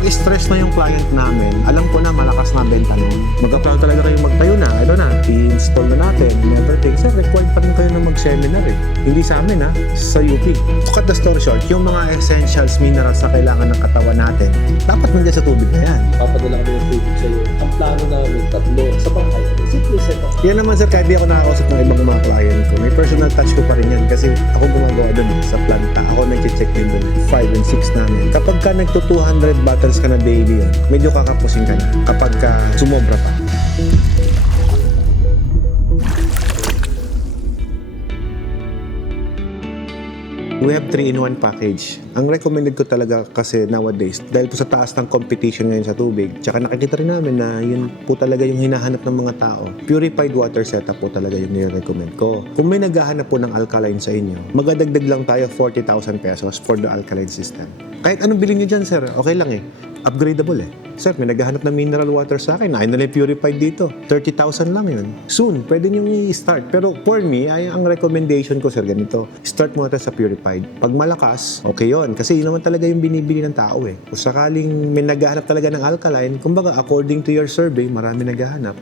Kapag stress na yung client namin, alam ko na malakas na benta nun. Mag-apply talaga kayo magtayo na. Ito na, i-install na natin and everything. Sir, required pa rin kayo na mag-seminar eh. Hindi sa amin ha, sa UP. To cut the story short, yung mga essentials, minerals na kailangan ng katawan natin, dapat nandiyan sa tubig na yan. Papadala kami ng tubig sa'yo. Ang plano namin, 3 sa bahay. Simple set up. Yan naman sir, kahit di ako nakakausap ng ibang mga client ko, may personal touch ko pa rin yan kasi ako gumagawa doon sa planta. Ako nag-check din doon, 5 and 6 namin. Kapag ka nagto 200 bottles ka na daily yun, medyo kakapusin ka na kapag ka sumobra pa. We have 3-in-1 package. Ang recommended ko talaga kasi nowadays, dahil po sa taas ng competition ngayon sa tubig, tsaka nakikita rin namin na yun po talaga yung hinahanap ng mga tao. Purified water setup po talaga yung nire-recommend ko. Kung may naghahanap po ng alkaline sa inyo, magadagdag lang tayo 40,000 pesos for the alkaline system. Kahit anong bilhin nyo dyan, sir, okay lang eh. Upgradable eh. Sir, may naghahanap ng mineral water sa akin. Ayun na lang purified dito. 30,000 lang yun. Soon, pwede nyo i-start. Pero for me, ang recommendation ko, sir, ganito. Start mo natin sa purified. Pag malakas, okay yon. Kasi yun naman talaga yung binibili ng tao eh. Kung sakaling may naghahanap talaga ng alkaline, kumbaga, according to your survey, marami naghahanap.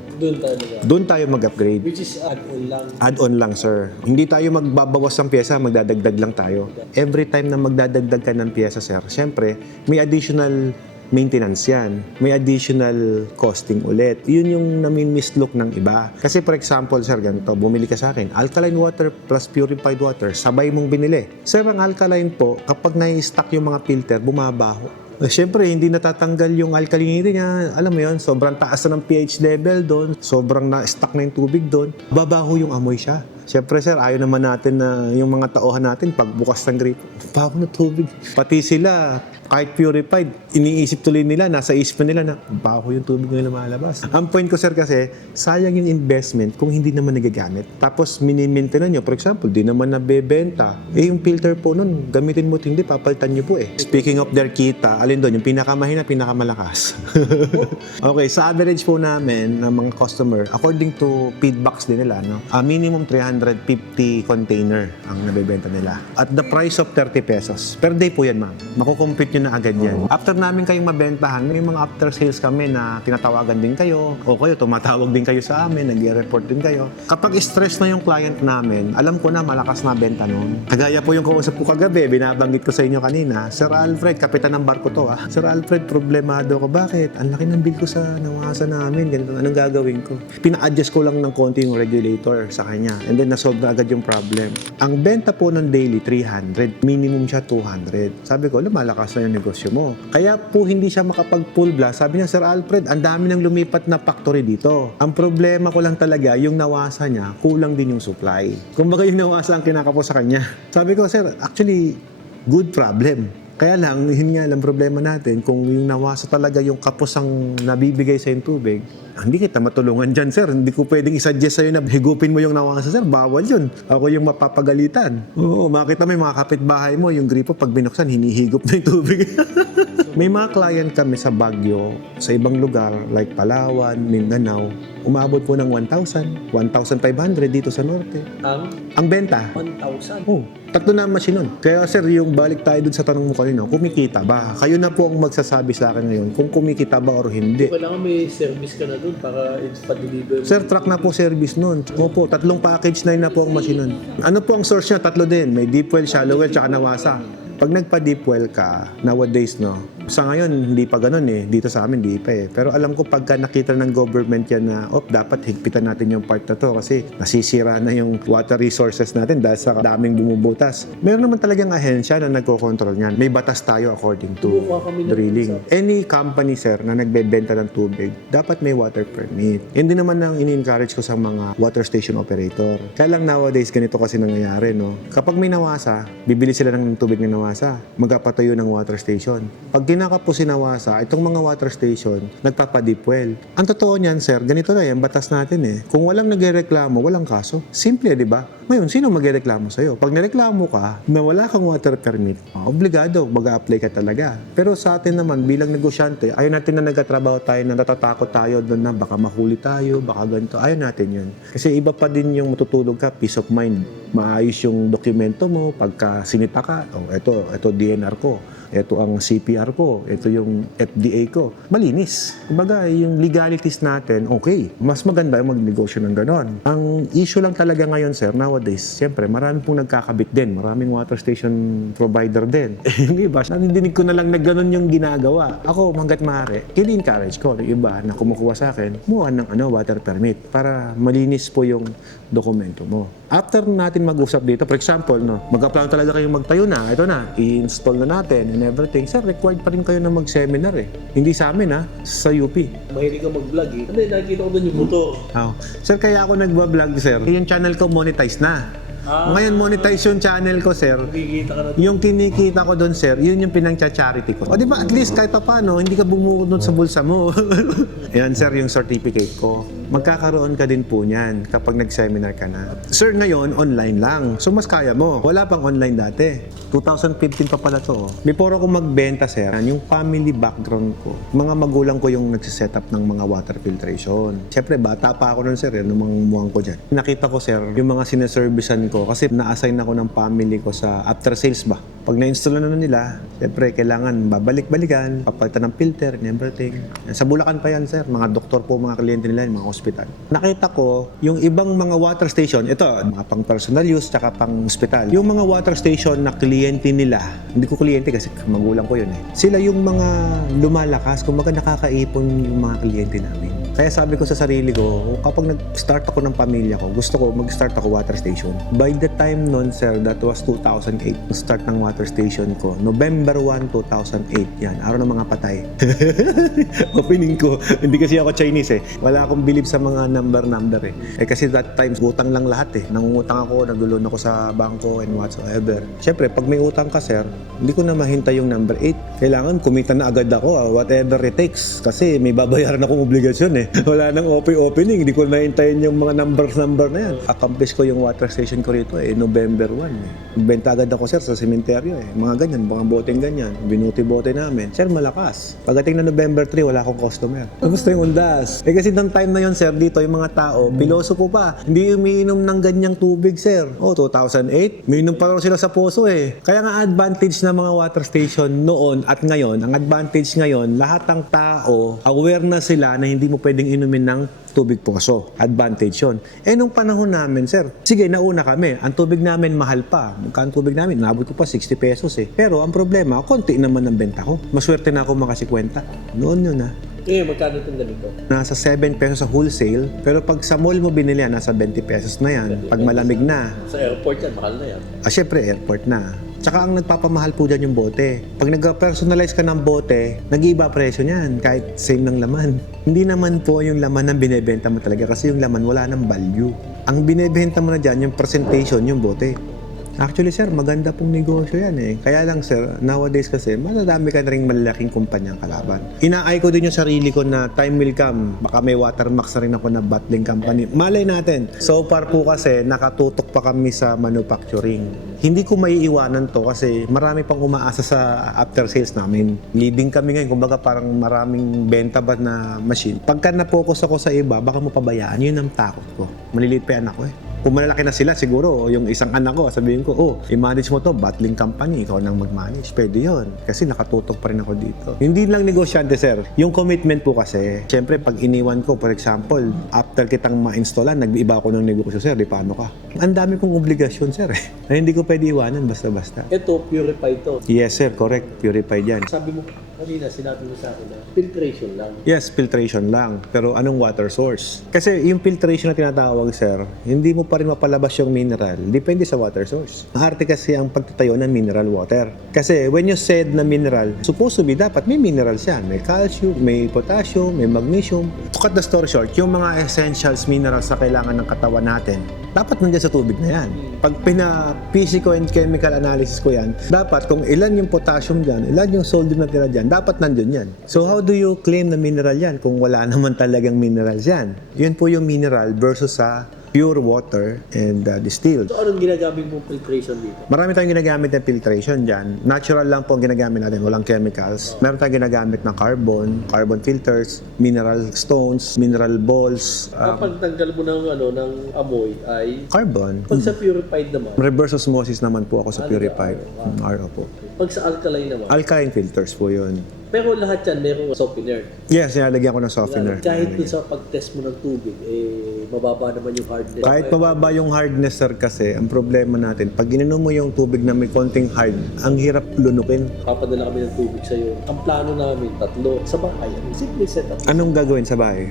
Doon tayo mag-upgrade. Which is add-on lang. Add-on lang, sir. Hindi tayo magbabawas ng pyesa, magdadagdag lang tayo. Every time na magdadagdag ka ng pyesa, sir, syempre, may additional maintenance yan. May additional costing ulit. Yun yung nami-mislook ng iba. Kasi for example, sir, ganito, bumili ka sa akin, alkaline water plus purified water, sabay mong binili. Sir, ang alkaline po, kapag nai-stack yung mga filter, bumabaho. Siyempre, hindi natatanggal yung alkalinity niya. Alam mo yun, sobrang taas na ng pH level doon, sobrang na-stuck na yung tubig doon, babaho yung amoy siya. Siyempre, sir, ayaw naman natin na yung mga tauhan natin, pagbukas ng gripo, baho na tubig. Pati sila, kahit purified, iniisip tuloy nila, nasa isip nila na baho yung tubig na lumalabas. Ang point ko, sir, kasi, sayang yung investment kung hindi naman nagagamit. Tapos, mini-maintain nyo. For example, di naman nabebenta. Yung filter po nun, gamitin mo hindi, papalitan nyo po eh. Speaking of their kita, alin doon, yung pinakamahina, pinakamalakas. Okay, sa average po namin, ng mga customer, according to feedbacks din nila, no, minimum 350 container ang nabebenta nila. At the price of 30 pesos. Per day po yan, ma'am. Makukompute nyo na agad yan. After namin kayong mabentahan, may mga after sales kami na tinatawagan din kayo o kayo, tumatawag din kayo sa amin, nag-report din kayo. Kapag stress na yung client namin, alam ko na malakas na benta nun. Kagaya po yung kausap ko kagabi, binabanggit ko sa inyo kanina, Sir Alfred, kapitan ng barko to ah. Sir Alfred, problemado ko. Bakit? Ang laki ng bill ko sa nawasan namin. Ganito, anong gagawin ko? Pina-adjust ko lang ng konti yung regulator sa kanya. And then, nasolve na agad yung problem. Ang benta po ng daily, 300. Minimum siya 200. Sabi ko, lumalakas na yung negosyo mo. Kaya po hindi siya makapag-full blast. Sabi niya, Sir Alfred, ang dami nang lumipat na factory dito. Ang problema ko lang talaga, yung nawasa niya, kulang din yung supply. Kumbaga yung nawasa ang kinakapo sa kanya. Sabi ko, Sir, actually, good problem. Kaya lang, yun nga lang problema natin, kung yung nawasa talaga yung kapos ang nabibigay sa yung tubig, hindi kita matulungan dyan, sir. Hindi ko pwedeng isuggest sa'yo na higupin mo yung nawasa, sir. Bawal yun. Ako yung mapapagalitan. Oo, makita mo yung mga kapitbahay mo, yung gripo, pag binuksan, hinihigop na yung tubig. May mga client kami sa Baguio, sa ibang lugar, like Palawan, Mindanao, umabot po ng 1,000, 1,500 dito sa norte. Ang benta? 1,000? Oh, 3 na ang machine nun. Kaya sir, yung balik tayo dun sa tanong mo kanina, kumikita ba? Kayo na po ang magsasabi sa akin ngayon kung kumikita ba or hindi. Kailangan may service ka na dun para pa-deliver. Sir, truck na po service nun. Opo, 3 package na po ang machine nun. Ano po ang source niya? 3 din. May deep well, shallow well, tsaka nawasa. Pag nagpa-deep well ka, nowadays, no, sa ngayon, hindi pa ganun eh. Dito sa amin, hindi pa eh. Pero alam ko, pagka nakita ng government yan na, dapat higpitan natin yung part na to kasi nasisira na yung water resources natin dahil sa daming bumubutas. Meron naman talagang ahensya na nagko-control niyan. May batas tayo according to drilling. Any company, sir, na nagbebenta ng tubig, dapat may water permit. Hindi naman ang ini-encourage ko sa mga water station operator. Kaya lang nowadays, ganito kasi nangyayari, no? Kapag may nawasa, bibili sila ng tubig na nawasa, magpapatayo ng water station. Pag kinakapos si nawasa, itong mga water station, nagpapa-deep well. Ang totoo niyan, sir, ganito na yan, batas natin eh. Kung walang nagrereklamo, walang kaso. Simple, di ba? Ngayon, sino magrereklamo sa'yo? Pag nireklamo ka na wala kang water permit, obligado, mag-a-apply ka talaga. Pero sa atin naman, bilang negosyante, ayaw natin na nagkatrabaho tayo, na natatakot tayo doon na baka mahuli tayo, baka ganito. Ayaw natin yun. Kasi iba pa din yung matutulog ka, peace of mind. Maayos yung dokumento mo, pagka sinita ka, ito DNR ko. ito ang CPR ko, ito yung FDA ko. Malinis. Kumbaga, yung legalities natin, okay. Mas maganda yung magnegosyo ng ganon. Ang issue lang talaga ngayon, sir, nowadays, siyempre, marami pong nagkakabit din. Maraming water station provider din. Yung iba, nandinig ko na lang na ganon yung ginagawa. Ako, hanggat maaari, kini-encourage ko yung iba na kumukuha sa akin, kumuha ng water permit para malinis po yung dokumento mo. After natin mag-usap dito, for example, mag-apply talaga kayong magtayo na, ito na, i-install na natin and everything. Sir, required pa rin kayo na mag-seminar eh. Hindi sa amin sa UP. Mahilig ka mag-vlog eh. Kasi nakikita ko doon yung motor. Sir, kaya ako nagbablog, sir. Yung channel ko monetize na. Ngayon, monetize yung channel ko, sir. Nakikita ka na. Yung kinikita ko doon, sir, yun yung pinang-charity ko. O di ba, at least kahit pa paano, hindi ka bumukod sa bulsa mo. Ayan, sir, yung certificate ko. Magkakaroon ka din po niyan kapag nag-seminar ka na. Sir, ngayon, online lang. So, mas kaya mo. Wala pang online dati. 2015 pa pala to. Before ako magbenta, sir, yung family background ko, mga magulang ko yung nagsiset up ng mga water filtration. Siyempre, bata pa ako nun, sir, nung mga muwang ko dyan. Nakita ko, sir, yung mga sineservicean ko kasi na-assign ako ng family ko sa after sales ba. Pag na-install na nila, siyempre, kailangan babalik-balikan, papalitan ng filter and everything. Sa Bulacan pa yan, sir. Mga doktor po, mga kliyente nila, mga hospital. Nakita ko, yung ibang mga water station, ito, mga pang personal use, tsaka pang hospital. Yung mga water station na kliyente nila, hindi ko kliyente kasi magulang ko yun eh. Sila yung mga lumalakas, kumbaga nakakaipon yung mga kliyente namin. Kaya sabi ko sa sarili ko, kapag nag-start ako ng pamilya ko, gusto ko mag-start ako water station. By the time nun, sir, that was 2008, start ng water station ko. November 1, 2008, yan. Araw ng mga patay. Opening ko. Hindi kasi ako Chinese eh. Wala akong believe sa mga number eh. Kasi that time, utang lang lahat eh. Nangungutang ako, nagulon ako sa bangko and whatsoever. Siyempre, pag may utang ka, sir, hindi ko na mahintay yung number 8. Kailangan kumita na agad ako, whatever it takes. Kasi may babayaran akong obligasyon eh. Wala nang opening, hindi ko nahintayin yung mga number na yan. Accomplish ko yung water station ko rito eh, November 1 eh. Benta agad ako, sir, sa sementeryo eh. Mga ganyan, mga boteng ganyan. Binuti-bote namin. Sir, malakas. Pagdating na November 3, wala akong customer. Kamusta yung undas? Eh kasi ng time na yun, sir, dito yung mga tao, pilosopo pa. Hindi umiinom ng ganyang tubig, sir. 2008, umiinom pa rin sila sa poso eh. Kaya nga advantage ng mga water station noon at ngayon, ang advantage ngayon, lahat ng tao, aware na sila na hindi mo pwedeng inumin ng tubig poso. Advantage yun. Eh, nung panahon namin, sir, sige, nauna kami. Ang tubig namin mahal pa. Magkano tubig namin? Nabot ko pa 60 pesos eh. Pero ang problema, konti naman ang benta ko. Maswerte na ako makasikwenta. Noon yun Eh, magkano itong ganito? Nasa 7 pesos sa wholesale. Pero pag sa mall mo binili yan, nasa 20 pesos na yan. Pag malamig na. Sa airport yan, mahal na yan. Syempre, airport na. Tsaka ang nagpapamahal po dyan yung bote. Pag nag-personalize ka ng bote, nag-iiba presyo niyan kahit same ng laman. Hindi naman po yung laman ang binebenta mo talaga kasi yung laman wala ng value. Ang binebenta mo na dyan, yung presentation, yung bote. Actually, sir, maganda pong negosyo yan eh. Kaya lang, sir, nowadays kasi, madadami ka na rin malalaking kumpanyang kalaban. Inaay ko din yung sarili ko na time will come. Baka may watermax na rin ako na bottling company. Malay natin. So far po kasi, nakatutok pa kami sa manufacturing. Hindi ko maiiwanan to kasi marami pang umaasa sa after sales namin. Leading kami ngayon, kumbaga parang maraming benta ba na machine. Pagka na-focus ako sa iba, baka mapabayaan. Yun ang takot ko. Maliliit pa yan ako eh. Kung malalaki na sila, siguro, yung isang anak ko, sabihin ko, i-manage mo to, bottling company, ikaw nang mag-manage. Pwede yun. Kasi nakatutok pa rin ako dito. Hindi lang negosyante, sir. Yung commitment po kasi, syempre, pag iniwan ko, for example, after kitang ma-installan, nag-iba ako ng negosyo, sir, di paano ka? Ang dami kong obligasyon, sir. Ay, hindi ko pwede iwanan, basta-basta. Ito, purified to. Yes, sir, correct. Purified yan. Sabi mo, kanina, sinabi mo sa akin na filtration lang. Yes, filtration lang. Pero anong water source? Kasi yung filtration na tinatawag, sir, hindi mo pa rin mapalabas yung mineral. Depende sa water source. Ang arte kasi ang pagtatayo ng mineral water. Kasi when you said na mineral, supposed to be dapat may minerals yan. May calcium, may potassium, may magnesium. To cut the story short, yung mga essentials minerals na kailangan ng katawan natin, dapat nandiyan sa tubig na yan. Pag physical and chemical analysis ko yan, dapat kung ilan yung potassium dyan, ilan yung sodium na tira dyan, dapat nandun yan. So how do you claim na mineral yan kung wala naman talagang minerals yan? Yun po yung mineral versus sa pure water and distilled. So, anong ginagamit mong filtration dito? Marami tayong ginagamit na filtration dyan. Natural lang po ang ginagamit natin, walang chemicals. Meron tayong ginagamit na carbon filters, mineral stones, mineral balls, Kapag tanggal mo ng amoy ay carbon. pag sa purified naman, Reverse osmosis naman po ako sa purified. RO po. pag sa alkaline naman. Alkaline filters po yun. Pero lahat yan merong softener. Yes, nilalagyan ko ng softener. Kahit dun sa pag-test mo ng tubig, mababa naman yung hardness. Kahit mababa yung hardness, sir, kasi ang problema natin, pag ininom mo yung tubig na may konting hard, ang hirap lunukin. Papadala kami ng tubig sa'yo. Ang plano namin, 3 sa bahay. Simple setup. Anong gagawin sa bahay?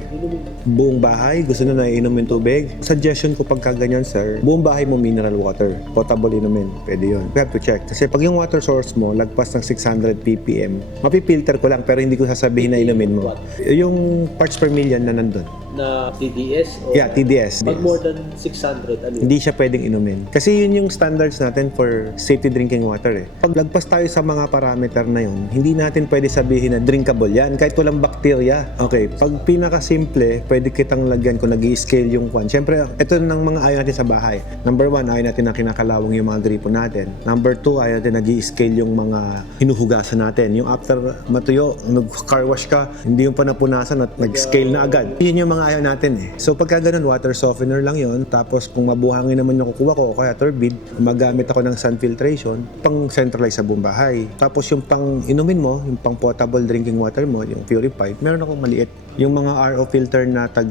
Buong bahay, gusto na naiinom yung tubig? Suggestion ko pagka ganyan, sir, buong bahay mo mineral water. Potable inumin. Pwede yun. You have to check. Kasi pag yung water source mo, lagpas ng 600 ppm, mapipilter ko lang pero hindi ko sasabihin na inumin mo. Yung parts per million na nandun. Na TDS? O Yeah, TDS. Pag more than 600, ano yun? Hindi siya pwedeng inumin. Kasi yun yung standards natin for safety drinking water eh. Pag lagpas tayo sa mga parameter na yun, hindi natin pwede sabihin na drinkable yan kahit walang bacteria. Okay, pag pinaka-simple, pwede kitang lagyan kung nag-i-scale yung kwan. Siyempre, ito ng mga ayaw natin sa bahay. Number 1, ayaw natin na kinakalawang yung mga gripo natin. Number 2, ayaw natin nag-i-scale yung mga hinuhugasan natin. Yung after matuyo, nag-car wash ka, hindi yung panapunasan at nag-scale na agad. Yun yung mga ayaw natin eh. So pagka ganun, water softener lang yon. Tapos kung mabuhangin naman yung kukuha ko, kaya turbid, magamit ako ng sun filtration, pang centralize sa buong bahay. Tapos yung pang inumin mo, yung pang potable drinking water mo, yung purified, meron akong maliit. Yung mga RO filter na tag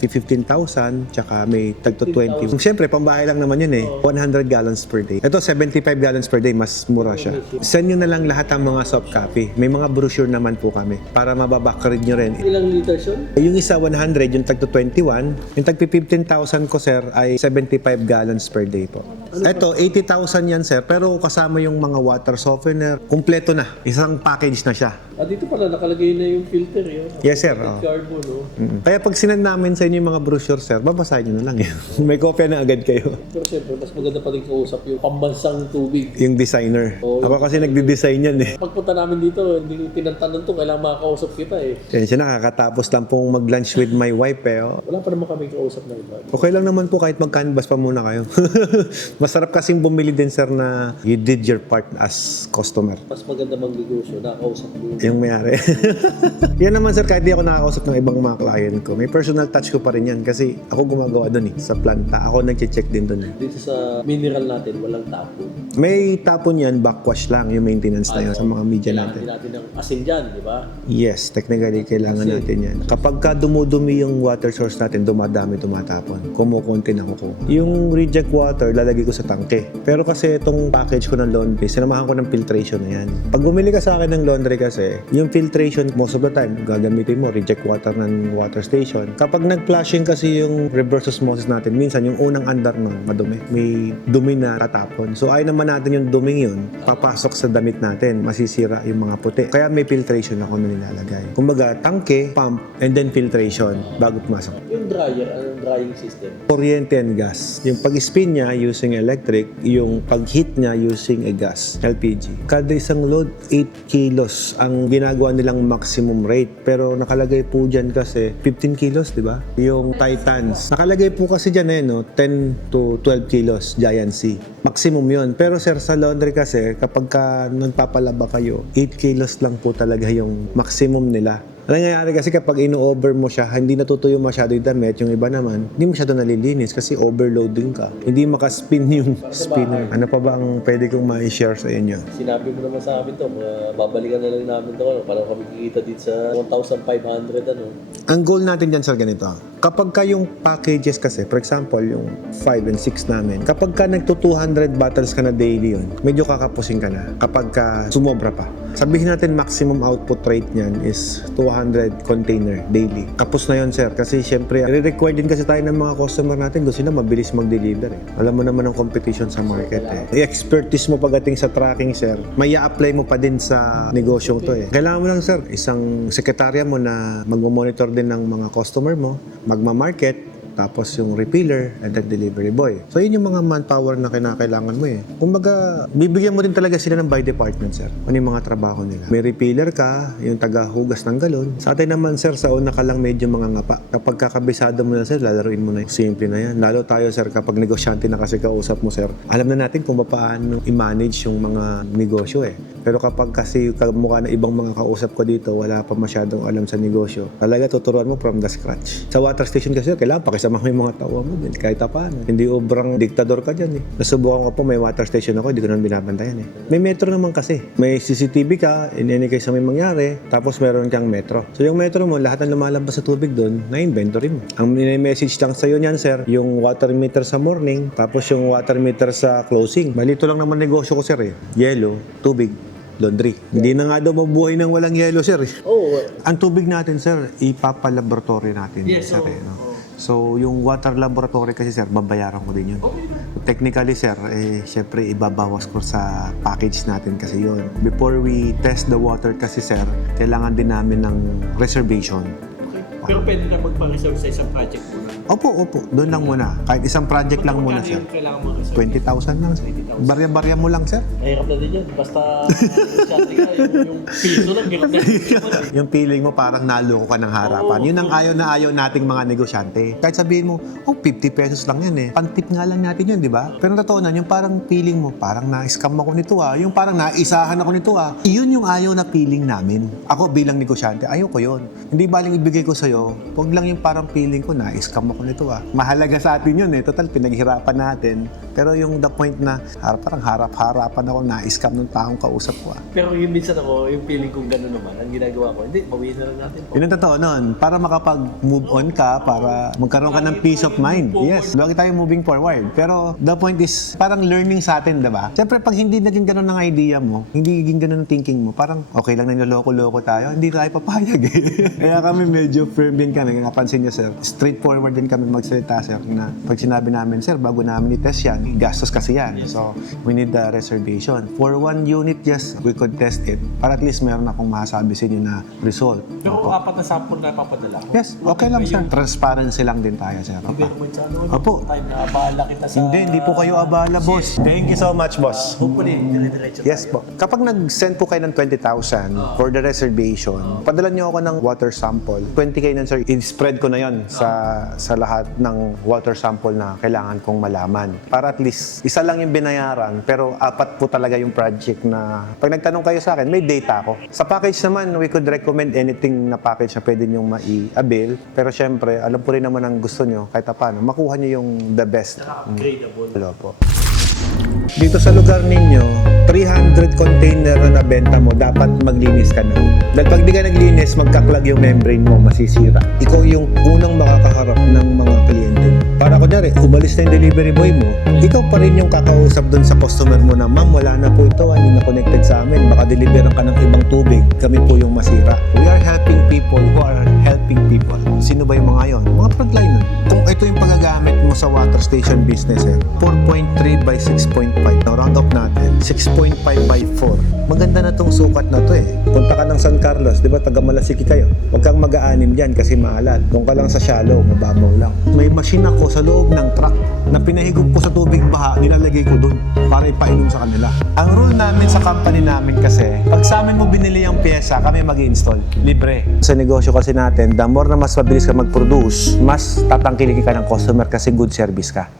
15,000, tsaka may tag to 20. Siyempre, pambahay lang naman yun eh. 100 gallons per day. Ito, 75 gallons per day, mas mura siya. Send nyo na lang lahat ang mga soft copy. May mga brochure naman po kami para mababackread nyo rin. Ilang liters yun? Yung isa 100, yung tag to 21. Yung tag 15,000 ko, sir, ay 75 gallons per day po. Ito, 80,000 yan, sir. Pero kasama yung mga water softener. Kumpleto na. Isang package na siya. Dito pala nakalagay na yung filter yun. Yes, sir. Oh. Carbon, no? Kaya pag sinend namin sa inyo yung mga brochure, sir, babasahin nyo na lang yun. May kopya na agad kayo. Pero siyempre, mas maganda pa rin kausap yung pambansang tubig. Yung designer. Ako kasi nagde-design yan eh. Pagpunta namin dito, hindi ko tinantanan to, kailangan makakausap kita eh. Kaya siya nakakatapos lang pong mag-lunch with my wife eh. Oh. Wala pa naman kami kausap na iba. Okay lang naman po kahit mag-canvas pa muna kayo. Masarap kasing bumili din, sir, na you did your part as customer. Mas maganda mag-negosyo, nakakausap mo. Yung may-ari. Yan naman, sir, kahit di ako nakakausap ng ibang mga client ko, may personal touch ko pa rin yan kasi ako gumagawa doon eh, sa planta. Ako nag-check din doon eh. Dito sa mineral natin, walang tapon. May tapon yan, backwash lang yung maintenance na yun sa mga media Kailangan natin. din natin ng asin dyan, di ba? Yes, technically kailangan natin yan. Kapag ka dumudumi yung water source natin, dumadami, tumatapon. Kumukunti na kuko. Yung reject water, lalagay ko sa tangke. Pero kasi itong package ko ng laundry, sinamahan ko ng filtration na yan. Pag bumili ka sa akin ng laundry kasi, yung filtration, most of the time, gagamitin mo, reject water ng water station. Kapag nag-flushing kasi yung reverse osmosis natin, minsan yung unang andar nun, madumi. May dumi na tatapon. So ayaw naman natin yung duming yun, papasok sa damit natin, masisira yung mga puti. Kaya may filtration ako na nilalagay. Kumbaga, tangke, pump, and then filtration bago pumasok. Yung dryer, anong drying system? Kuryente and gas. Yung pag-spin niya using electric, yung pag-heat niya using a gas, LPG. Kada isang load, 8 kilos ang ginagawa nilang maximum rate. Pero nakalagay po dyan kasi 15 kilos, di ba? Yung Titans. Nakalagay po kasi dyan 10 to 12 kilos, Giant C. Maximum yun. Pero sir, sa laundry kasi, kapag ka nagpapalaba kayo, 8 kilos lang po talaga yung maximum nila. Ang nangyayari kasi kapag ino-over mo siya, hindi natutuyo masyado yung damit, yung iba naman, hindi masyado nalilinis kasi overloading ka. Hindi makaspin yung spinner. Ano pa ba ang pwede kong ma-share sa inyo? Sinabi mo naman sa amin to, babalikan na lang namin to, parang kami kikita dito sa 1,500 ano. Ang goal natin dyan, sir, ganito. Kapag ka yung packages kasi, for example, yung 5 and 6 namin, kapag ka nagto 200 bottles ka na daily yun, medyo kakapusin ka na. Kapag ka sumobra pa. Sabihin natin maximum output rate niyan is 200 container daily. Kapos na yun, sir. Kasi syempre, re-require din kasi tayo ng mga customer natin. Gusto nila mabilis mag-deliver eh. Alam mo naman ang competition sa market eh. I-expertise mo pagdating sa tracking, sir. May i-apply mo pa din sa negosyong to eh. Kailangan mo lang, sir, isang sekretarya mo na magmo-monitor din ng mga customer mo, magma-market, tapos yung refiller, and then delivery boy. So yun yung mga manpower na kinakailangan mo eh. Kumbaga, bibigyan mo din talaga sila ng by department, sir. Ano yung mga trabaho nila. May refiller ka, yung taga-hugas ng galon. Sa atin naman, sir, sa una ka lang medyo mga ngapa. Kapag kakabisado mo na, sir, lalaruin mo na. Simple na yan. Lalo tayo, sir, kapag negosyante na kasi kausap mo, sir, alam na natin kung paano i-manage yung mga negosyo eh. Pero kapag kasi kamukha na ibang mga kausap ko dito, wala pa masyadong alam sa negosyo, talaga tuturuan mo from the scratch. Sa water station kasi, kailangan pakisama mo yung mga tao mo din, kahit paano. Hindi obrang diktador ka dyan eh. Nasubukan ko po, may water station ako, hindi ko naman binabantayan eh. May metro naman kasi. May CCTV ka, in any case na may mangyari, tapos meron kang metro. So yung metro mo, lahat ng lumalabas sa tubig doon, na-inventory mo. Ang message lang sa'yo niyan, sir, yung water meter sa morning, tapos yung water meter sa closing. Malito lang naman negosyo ko, sir eh. Yellow, tubig, laundry. Hindi na nga daw mabuhay ng walang yelo, sir. Oo. Ang tubig natin, sir, ipapalaboratory natin, Yes, sir. oo. Eh, no? So, yung water laboratory kasi, sir, babayaran ko din yun. Technically, sir, syempre, ibabawas ko sa package natin kasi yun. Before we test the water kasi, sir, kailangan din namin ng reservation. Pero pwede na magpa-reserve sa isang project muna. Opo. Doon lang muna. Kahit isang project lang muna, sir. Kailangan mo reserve. 20,000 lang, sir. Barya-barya mo lang, sir. Mahirap na din yan. Basta negosyante ka, yung piso lang, hirap na din. Yung feeling mo parang naloko ka ng harapan. Yun ang ayaw na ayaw nating mga negosyante. Kahit sabihin mo, 50 pesos lang yan eh. Pantip nga lang natin yun, di ba? Pero totoo na, yung parang feeling mo, parang na-scam ako nito ah. Yung parang naisahan ako nito ah. Yun yung ayaw na feeling namin. Ako bilang negosyante, ayaw ko yun. Hindi baling ibigay ko sa'yo, huwag lang yung parang feeling ko, na-scam ako nito ah. Mahalaga sa atin yun eh. Total, pinaghirapan natin. Pero yung the point na, parang harap-harapan ako, na-scam ng taong kausap ko ah. Pero yung minsan ako, yung feeling kong gano'n naman, ang ginagawa ko, hindi, bawiin na lang natin. Yun ang totoo nun. Para makapag-move on ka, para magkaroon ka ng peace of mind. Yes, lagi tayo moving forward. Pero the point is, parang learning sa atin, diba? Siyempre, pag hindi naging ganun ang idea mo, hindi naging ganun ang thinking mo, parang okay lang na niloloko-loko tayo, hindi tayo papayag eh. Kaya kami medyo firm din kami. Napansin niyo, sir, straightforward din kami magsalita, sir, na pag sinabi namin, sir, bago namin i-test yan, gastos kasi yan. So, we need the reservation. For one unit, yes, we could test it. Para at least meron akong masasabi sa inyo na result. Pero apat na sample na papadala ko. Yes, okay lang, sir. Transparency lang din tayo, sir. Hindi naman sa ano, Opo. time na bahala kita sa... Hindi po kayo abala, boss. Thank you so much, boss. Hopefully, dire-diretso Yes po. Kapag nag-send po kayo ng 20,000 for the reservation, padala niyo ako ng water sample. 20K nun, sir. I-spread ko na yon sa lahat ng water sample na kailangan kong malaman. Para at least, isa lang yung binayaran, pero apat po talaga yung project na pag nagtanong kayo sa akin, may data ako. Sa package naman, we could recommend anything na package na pwede niyong mai-avail. Pero syempre, alam po rin naman ang gusto niyo, kahit paano, makuha niyo yung the best. gradable. Hello po. Dito sa lugar ninyo, 300 container na nabenta mo, dapat maglinis ka na. Dahil pag di ka naglinis, magkaklag yung membrane mo, masisira. Ikaw yung unang makakaharap ng mga kliyente. Para kunyari, umalis na yung delivery boy mo, ikaw pa rin yung kakausap dun sa customer mo na, ma'am, wala na po ito, hindi na connected sa amin, baka deliveran ka ng ibang tubig, kami po yung masira. We are helping people who are helping people. Sino ba yung mga yon? Mga frontliner. Kung ito yung pagagamit mo sa water station business, 4.3 by 6.5. Now, round up natin, 6.5 by 4. Maganda na tong sukat na to eh. Punta ka ng San Carlos, di ba, taga Malasiki kayo. Huwag kang mag-aanim dyan kasi maalat. Kung ka lang sa shallow, mababaw lang. May machine ako sa loob ng truck na pinahigop ko sa tubig baha, nilalagay ko dun para ipainom sa kanila. Ang rule namin sa company namin kasi, pag sa amin mo binili yung pyesa, kami mag-i-install. Libre. Sa negosyo kasi natin, the more na mas mabilis ka mag-produce, mas tatangkilikin ka ng customer kasi good service ka.